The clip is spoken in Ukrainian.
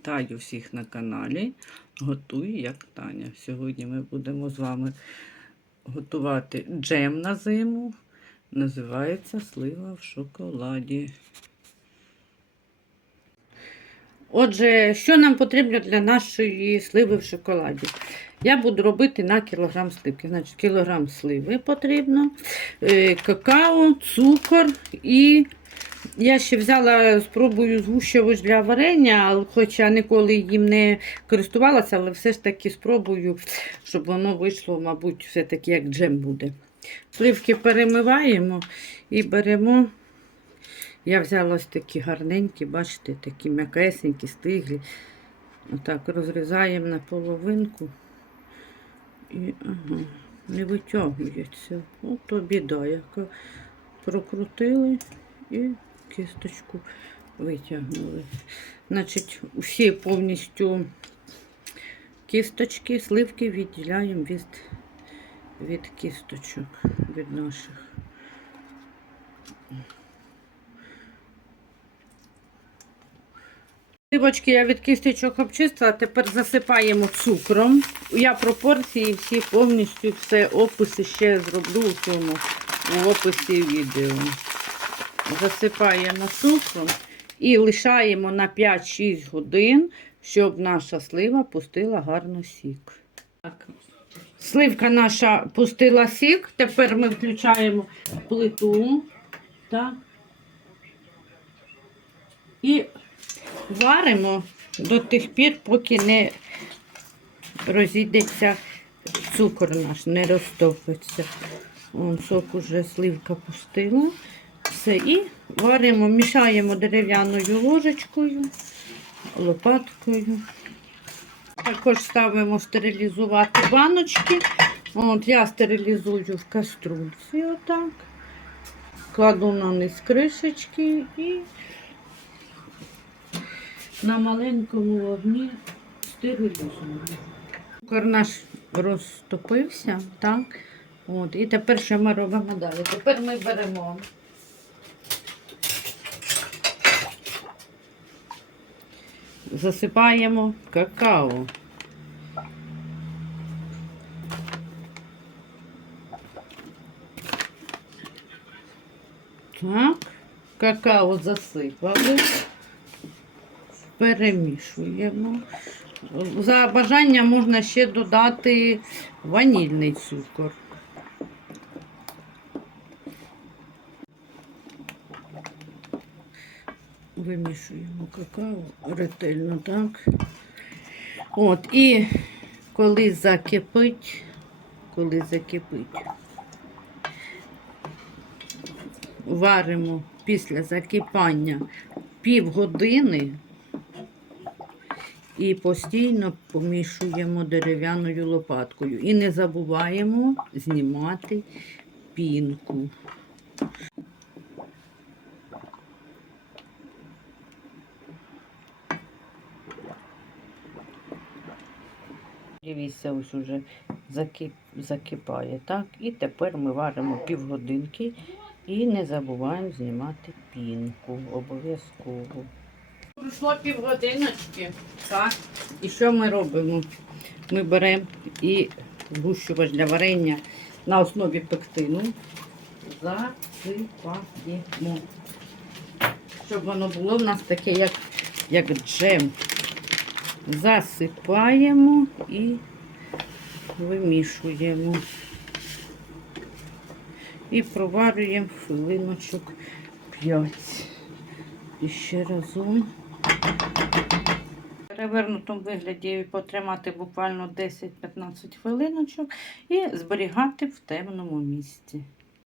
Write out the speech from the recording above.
Вітаю всіх на каналі. Готую як Таня. Сьогодні ми будемо з вами готувати джем на зиму. Називається слива в шоколаді. Отже, що нам потрібно для нашої сливи в шоколаді? Я буду робити на кілограм сливки. Значить, кілограм сливи потрібно, е, какао, цукор і я ще взяла, спробую згущувач для варення, хоча ніколи їм не користувалася, але все ж таки спробую, щоб воно вийшло, мабуть, все-таки як джем буде. Сливки перемиваємо і беремо. Я взяла ось такі гарненькі, бачите, такі м'якесенькі, стиглі. Отак розрізаємо на половинку. І ага, не витягується. Ото біда, яка прокрутили і кісточку витягнули. Значить, усі повністю кісточки, сливки відділяємо від, від кісточок, від наших. Сливочки я від кісточок обчистила, тепер засипаємо цукром. Я пропорції всі повністю все описи ще зроблю у цьому у описі відео засипаємо цукром і лишаємо на 5-6 годин, щоб наша слива пустила гарно сік. Так. Сливка наша пустила сік, тепер ми включаємо плиту так. і варимо до тих пір, поки не розійдеться цукор наш, не розтопиться. Вон сок уже сливка пустила. Все, і варимо, мішаємо дерев'яною ложечкою, лопаткою. Також ставимо стерилізувати баночки. От Я стерилізую в каструльці, отак. Кладу на низ кришечки і на маленькому вогні стерилізую. Цукор наш розтопився, так. От, і тепер що ми робимо далі? Тепер ми беремо засипаємо какао. Так, какао засипали, перемішуємо. За бажанням можна ще додати ванільний цукор. Вимішуємо какао ретельно, так. От, і коли закипить, коли закипить, варимо після закипання півгодини і постійно помішуємо дерев'яною лопаткою. І не забуваємо знімати пінку. Дивіться, ось уже закип, закипає. так? І тепер ми варимо півгодинки і не забуваємо знімати пінку. Обов'язково. Пройшло півгодиночки. Так. І що ми робимо? Ми беремо і згущувач для варення на основі пектину. Засипаємо. Щоб воно було в нас таке, як, як джем засипаємо і вимішуємо. І проварюємо хвилиночок 5. І ще разом. В перевернутому вигляді потримати буквально 10-15 хвилиночок і зберігати в темному місці.